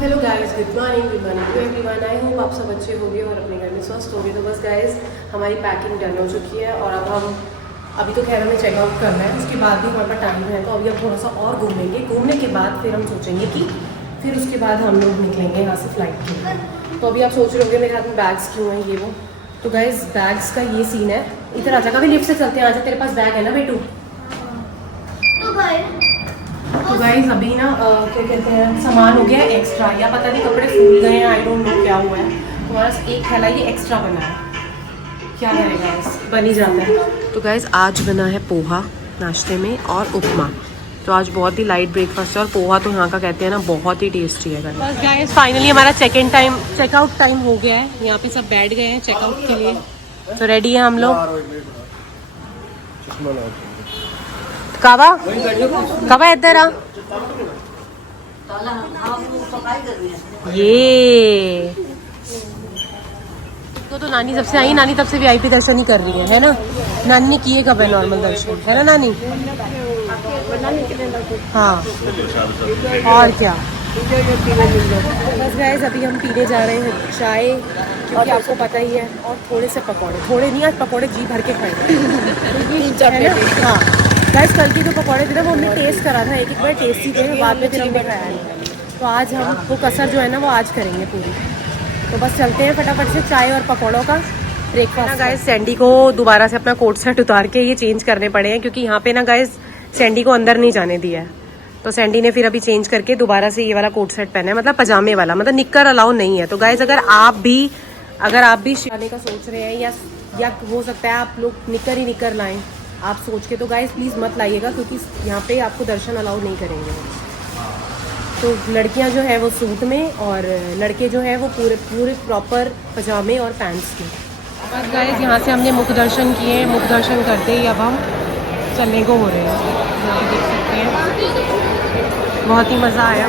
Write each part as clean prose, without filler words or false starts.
Hello guys, good morning to everyone. I hope आप सब अच्छे होंगे और अपने घर में स्वस्थ होंगे। तो बस गाइस, हमारी पैकिंग डन हो चुकी है और अब हम अभी तो खैर हमें चेकआउट करना है, उसके बाद भी हमारे पास टाइम है। तो अभी हम थोड़ा सा और घूमेंगे, घूमने के बाद फिर हम सोचेंगे कि फिर उसके बाद हम लोग निकलेंगे यहाँ से फ्लाइट के लिए। तो अभी आप सोच रहे होंगे मेरे हाथ में बैग्स क्यों हैं, ये वो। तो गाइस बैग्स का ये सीन है। इधर आजा, कभी लिफ्ट से चलते हैं। आजा, तेरे पास बैग है ना बेटू। तो गाइस अभी ना क्या कहते हैं, सामान हो गया है एक्स्ट्रा, या पता नहीं कपड़े फूल गए हैं, आई डोंट नो क्या हुआ है। हमारा एक थैला ये एक्स्ट्रा बना है, क्या करेगा, बन ही जाता है। तो गाइस आज बना है पोहा नाश्ते में और उपमा। तो आज बहुत ही लाइट ब्रेकफास्ट है और पोहा तो यहाँ का कहते हैं ना बहुत ही टेस्टी है। बस गाइस फाइनली हमारा चेकआउट टाइम हो गया है। यहाँ पे सब बैठ गए हैं चेकआउट के लिए, तो रेडी है हम लोग। कावा इधर आ। ये तो नानी जब से आई, नानी तब से वीआईपी दर्शन ही कर रही है ना। नानी ने किए कब है नॉर्मल दर्शन, है ना नानी? हाँ और क्या। बस गाइस अभी हम पीने जा रहे हैं चाय, क्योंकि आपको पता ही है। और थोड़े से पकौड़े, थोड़े नहीं आज पकौड़े जी भर के खाए। हाँ गाइस, कल की जो पकौड़े थे ना वो हमने टेस्ट करा था, एक बार टेस्टी थे, बाद में फिर हमने खाया नहीं। तो आज हम वो कसर जो है ना वो आज करेंगे पूरी। तो बस चलते हैं फटाफट से चाय और पकौड़ों का ब्रेकफास्ट। गाइस सैंडी को दोबारा से अपना कोट सेट उतार के ये चेंज करने पड़े हैं, क्योंकि यहाँ पे ना गाइस सैंडी को अंदर नहीं जाने दिया है। तो सैंडी ने फिर अभी चेंज करके दोबारा से ये वाला कोट सेट पहना है, मतलब पजामे वाला, मतलब निक्कर अलाउ नहीं है। तो गाइस अगर आप भी आने का सोच रहे हैं, या हो सकता है आप लोग निक्कर ही निक्कर लाएं आप सोच के, तो गाइस प्लीज़ मत लाइएगा, क्योंकि यहाँ पे आपको दर्शन अलाउ नहीं करेंगे। तो लड़कियाँ जो है वो सूट में और लड़के जो है वो पूरे प्रॉपर पजामे और पैंट्स में। बस गाइस यहाँ से हमने मुख दर्शन किए, मुख दर्शन करते ही अब हम चलने को हो रहे हैं। यहाँ पे देख सकते हैं बहुत ही मज़ा आया, आ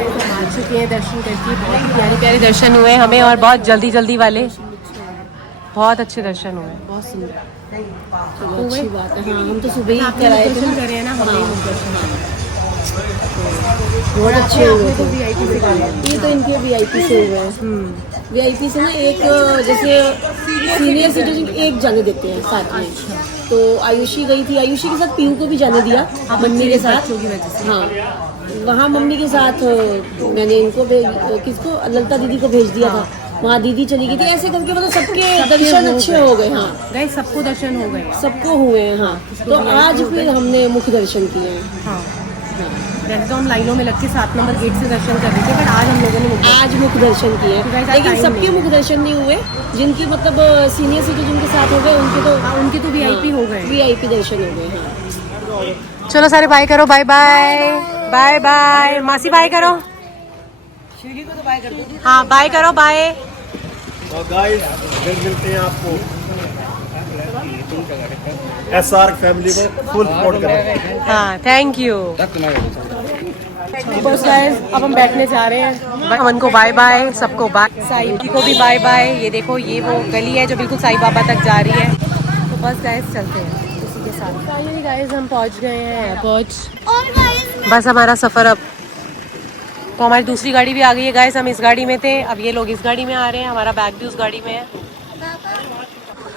चुके हैं दर्शन करके। बहुत ही प्यारे प्यारे दर्शन हुए हमें, और बहुत जल्दी वाले बहुत अच्छे दर्शन हुए, बहुत सुंदर। तो अच्छी बात है। हाँ हम तो सुबह ही दर्शन करे हैं ना, हमें मुख दर्शन बहुत अच्छे हुए थे। वीआईपी से ये तो इनके वीआईपी से हुए हैं। वीआईपी से ना एक जैसे सीनियर सिटीजन एक जाने देते हैं साथ में। तो आयुषी गई थी, आयुषी के साथ पीयू को भी जाने दिया मम्मी के साथ। हाँ वहाँ मम्मी के साथ मैंने इनको किसको ललिता दीदी को भेज दिया था, वहाँ दीदी चली गई थी। ऐसे करके मतलब सबके दर्शन अच्छे हो गए। हाँ गाइस सबको दर्शन हो गए, सबको हुए हैं। हाँ तो आज फिर हमने मुख्य दर्शन किए हैं। हाँ वैसे तो हम लाइनों में लग के 7 नंबर गेट से दर्शन कर रहे थे, बट आज हम लोगों ने आज मुख दर्शन किए। लेकिन सबके मुख दर्शन नहीं हुए, जिनकी मतलब सीनियर सिटीजन के साथ हो गए उनके तो वीआईपी हो गए, वीआईपी दर्शन हो गए। हाँ चलो सारे बाय करो, बाय बाय बाय बाय। मासी बाय करो, शिवजी को तो बाय कर दो। हाँ बाय करो, बाय। और गाइस फिर मिलते हैं आपको। एसआर फैमिली को फुल सपोर्ट करें। हाँ थैंक यू। बस गाइस अब हम बैठने जा रहे हैं। अमन को बाय बाय, सबको बाय, साई को भी बाय बाय। ये देखो ये वो गली है जो बिल्कुल साईं बाबा तक जा रही है। तो बस गाइस चलते हैं उसी के साथ। फाइनली गाइस हम पहुंच गए हैं एयरपोर्ट। बस हमारा सफ़र अब, तो हमारी दूसरी गाड़ी भी आ गई है गाइस। हम इस गाड़ी में थे, अब ये लोग इस गाड़ी में आ रहे हैं, हमारा बैग भी उस गाड़ी में है।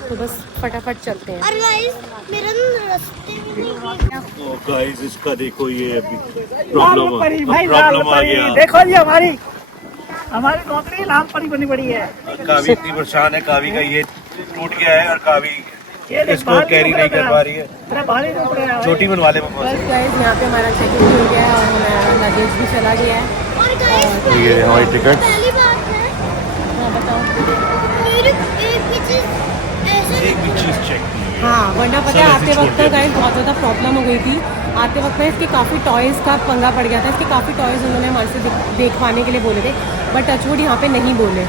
तो बस फटाफट चलते हैं। और गाइस मेरा रास्ते में नहीं। तो गाइस इसका देखो ये अभी प्रॉब्लम आ गया। देखो जी हमारी नौकरी लाल परी बनी पड़ी है। कावी इतनी परेशान है, कावी का ये टूट गया है और कावी इसको कैरी नहीं कर पा रही है। छोटी बनवा ले। बस गाइस यहाँ पे हमारा चेकिंग हो गया है और हमारा लगेज भी चला गया है। और गाइस और ये हमारी टिकट। पहली बात है, हाँ बताओ, मेरे एक भी चीज चेक नहीं है। हाँ वरना पता है आते वक्त गाइस बहुत ज़्यादा प्रॉब्लम हो गई थी। आते वक्त ना इसके काफ़ी टॉयज़ का पंगा पड़ गया था। इसके काफ़ी टॉयज़ उन्होंने हमारे से देखवाने के लिए बोले थे, बट टचवुड यहाँ पे नहीं बोले।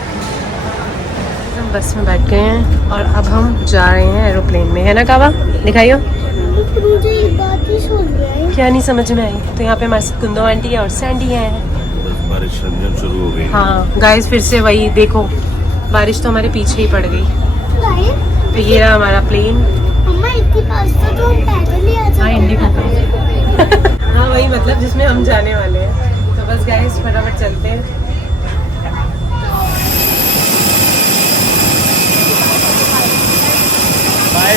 हम बस में बैठ गए हैं और अब हम जा रहे हैं एरोप्लेन में, है ना कावा? दिखाइयो। मुझे ये बात ही समझ में आई। क्या नहीं समझ में आई? तो यहाँ पे हमारे साथ कुंदो आंटी है और सैंडी है। बारिश शुरू हो गई। हाँ गाइस फिर से वही देखो, बारिश तो हमारे पीछे ही पड़ गई। तो ये रहा हमारा प्लेन। मम्मा इतनी पास तो हम पैदल ही आ जाते। हाँ इंडिगो हाँ वही मतलब जिसमें हम जाने वाले हैं। तो बस गाइस फटाफट चलते हैं।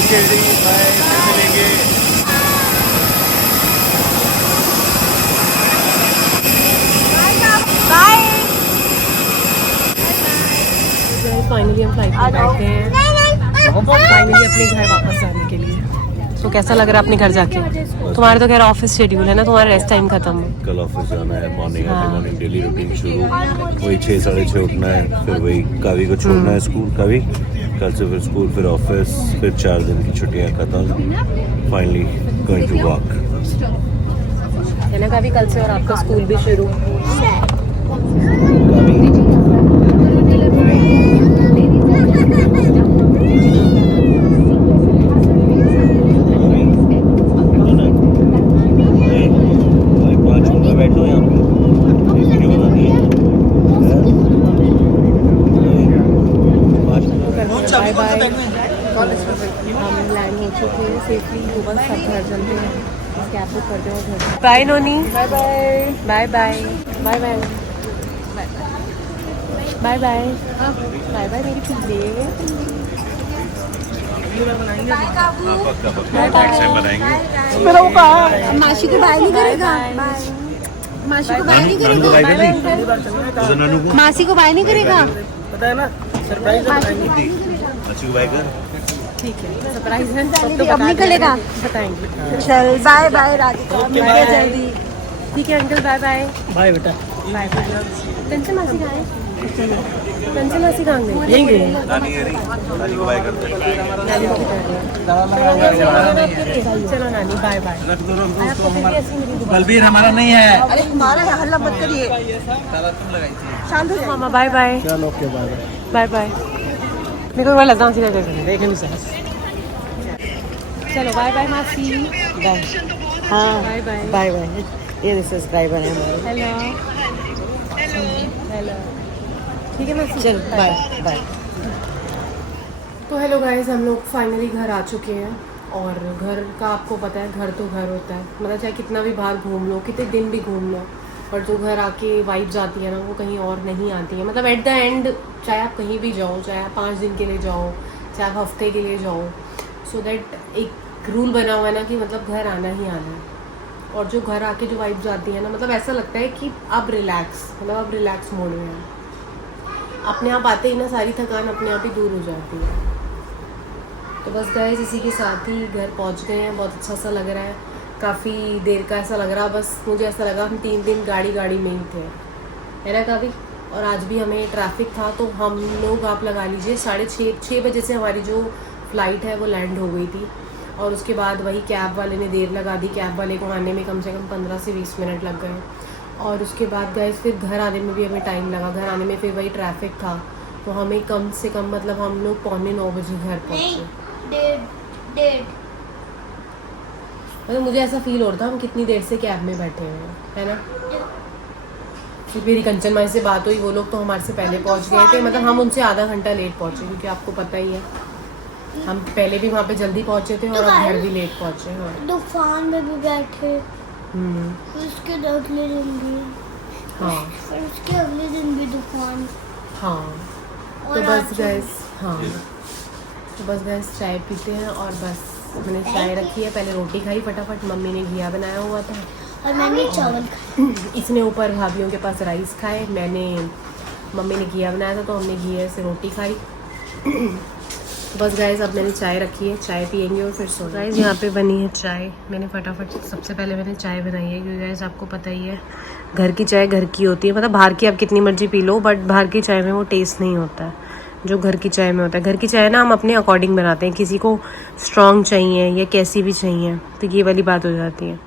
शिरडी, बाय, फिर मिलेंगे। फाइनली हम फ्लाइट में बैठ गए हैं, फाइनली अपने घर वापस जाने के लिए। तो कैसा लग रहा है अपने घर जाके? तुम्हारा तो खैर ऑफिस शेड्यूल है ना, तुम्हारा रेस्ट टाइम खत्म है। कल ऑफिस जाना है, मॉर्निंग डेली रूटीन शुरू, वही 6 साढ़े 6 उठना है, फिर वही कावी को छोड़ना है स्कूल, कावी कल से फिर स्कूल, फिर ऑफिस, फिर 4 दिन की छुट्टियां खत्म, फाइनली गोइंग टू वॉक। है ना कावी, कल से और आपका स्कूल भी शुरू। बाय बाय, हम लैंड हो चुके हैं सेफली, तो बस सब घर चलते हैं, कैब बुक करते हैं घर। Bye Noni, bye bye, bye bye, bye bye, bye bye, bye bye मेरी पिल्ले। बाय बनाएंगे। मेरा वो कहा मासी को बाय नहीं करेगा, मासी को बाय नहीं करेगा, मासी को बाय नहीं करेगा। पता है ना, सरप्राइज ठीक है, सरप्राइज है तो अब निकलेगा, बताएंगे। चल बाय बाय राधिका, मिलते जल्दी। ठीक है अंकल, बाय बाय, बाय बेटा। Bye bye. कंचन मासी कहाँ है? कंचन मासी कहाँ गई? यहीं गए। नानी को बाय करते हैं। नानी को बता रही है। चलो नानी, बाय बाय। आपको फिर भी ऐसी मिली दोबारा। बलबीर हमारा नहीं है। अरे हमारा है, हल्ला मत करिए, शांत हो जाओ। मामा बाय बाय, चलो ओके बाय बाय बाय। मेरे को वाला डांस ही कर देख नहीं सर। चलो बाय बाय मासी, बाय। हाँ बाय बाय, बाय बाय। ये सब्सक्राइबर है हमारे। हेलो हेलो, ठीक है मासी, चल बाय बाय। तो हेलो गाइस, हम लोग फाइनली घर आ चुके हैं। और घर का आपको पता है, घर तो घर होता है, मतलब चाहे कितना भी बाहर घूम लो, कितने दिन भी घूम लो, पर जो घर आके वाइब जाती है ना, वो कहीं और नहीं आती है। मतलब एट द एंड, चाहे आप कहीं भी जाओ, चाहे आप 5 दिन के लिए जाओ, चाहे आप हफ्ते के लिए जाओ, सो दैट एक रूल बना हुआ है ना कि मतलब घर आना ही आना है। और जो घर आके जो वाइब जाती है ना, मतलब ऐसा लगता है कि अब रिलैक्स, मतलब अब रिलैक्स मोड में है। अपने आप आते ही ना सारी थकान अपने आप ही दूर हो जाती है। तो बस गाइस, इसी के साथ ही घर पहुंच गए हैं। बहुत अच्छा सा लग रहा है, काफ़ी देर का ऐसा लग रहा, बस मुझे ऐसा लगा हम 3 दिन गाड़ी में ही थे, है ना काफ़ी। और आज भी हमें ट्रैफिक था, तो हम लोग आप लगा लीजिए 6:30 बजे से हमारी जो फ़्लाइट है वो लैंड हो गई थी। और उसके बाद वही कैब वाले ने देर लगा दी, कैब वाले को आने में कम से कम 15 से 20 मिनट लग गए। और उसके बाद गाइस फिर घर आने में भी हमें टाइम लगा, घर आने में फिर वही ट्रैफिक था, तो हमें कम से कम मतलब हम लोग 8:45 बजे घर पहुँचे। मतलब मुझे ऐसा फील हो रहा था हम कितनी देर से कैब में बैठे हुए हैं, है ना। फिर मेरी कंचन माई से बात हुई, वो लोग तो हमारे से पहले पहुंच गए थे, मतलब हम उनसे आधा घंटा लेट पहुंचे, क्योंकि आपको पता ही है हम पहले भी वहाँ पे जल्दी पहुंचे थे और अब घर भी लेट पहुंचे। हाँ, तूफान में भी बैठे, उसके अगले दिन भी, हाँ, फिर उसके अगले दिन भी तूफान। हाँ। तो बस गैस, हाँ, तो बस गैस चाय पीते हैं। और बस मैंने चाय रखी है, पहले रोटी खाई फटाफट, मम्मी ने घिया बनाया हुआ था और मैंने चावल खाए। इसने ऊपर भाभीयों के पास राइस खाए, मम्मी ने घिया बनाया था तो हमने घिया से रोटी खाई। तो बस गाइस, अब मैंने चाय रखी है, चाय पियेंगे और फिर सो गाइस। यहाँ पे बनी है चाय, मैंने फटाफट सबसे पहले मैंने चाय बनाई है, क्योंकि गाइस आपको पता ही है घर की चाय घर की होती है। मतलब बाहर की आप कितनी मर्जी पी लो, बट बाहर की चाय में वो टेस्ट नहीं होता है जो घर की चाय में होता है। घर की चाय ना हम अपने अकॉर्डिंग बनाते हैं, किसी को स्ट्रॉन्ग चाहिए या कैसी भी चाहिए, तो ये वाली बात हो जाती है।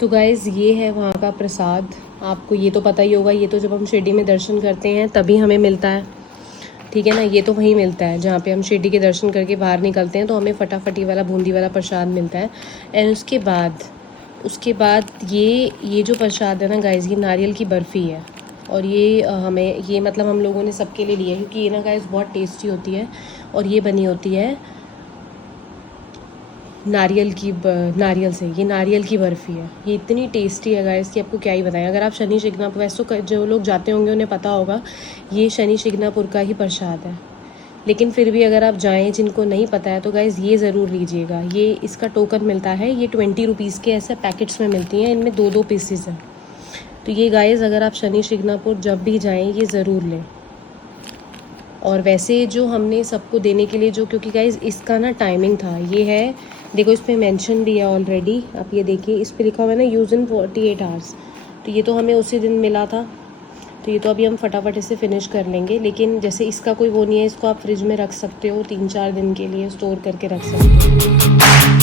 तो गाइज़ ये है वहाँ का प्रसाद, आपको ये तो पता ही होगा, ये तो जब हम शिरडी में दर्शन करते हैं तभी हमें मिलता है, ठीक है ना। ये तो वहीं मिलता है जहाँ पे हम शिरडी के दर्शन करके बाहर निकलते हैं, तो हमें फटाफटी वाला बूंदी वाला प्रसाद मिलता है। एंड उसके बाद ये जो प्रसाद है ना गाइज़, ये नारियल की बर्फ़ी है। और ये हमें ये मतलब हम लोगों ने सबके लिए लिया है, क्योंकि ये ना गाइज़ बहुत टेस्टी होती है। और ये बनी होती है नारियल से, ये नारियल की बर्फ़ी है। ये इतनी टेस्टी है गाइस कि आपको क्या ही बताएं। अगर आप शनि शिंगणापुर, वैसे तो जो लोग जाते होंगे उन्हें पता होगा, ये शनि शिंगणापुर का ही प्रसाद है। लेकिन फिर भी अगर आप जाएँ, जिनको नहीं पता है, तो गाइज़ ये ज़रूर लीजिएगा। ये इसका टोकन मिलता है, ये 20 रुपीज़ के ऐसे पैकेट्स में मिलती हैं, इनमें 2-2 पीसेस हैं। तो ये गाइज़ अगर आप शनि शिंगणापुर जब भी जाएँ ये ज़रूर लें। और वैसे जो हमने सबको देने के लिए जो, क्योंकि गाइज़ इसका ना टाइमिंग था, ये है देखो इस पर मेंशन भी है ऑलरेडी, आप ये देखिए इस पर लिखा हुआ है ना, यूज़ इन 48 आवर्स। तो ये तो हमें उसी दिन मिला था, तो ये तो अभी हम फटाफट इसे फिनिश कर लेंगे। लेकिन जैसे इसका कोई वो नहीं है, इसको आप फ्रिज में रख सकते हो, 3-4 दिन के लिए स्टोर करके रख सकते हो।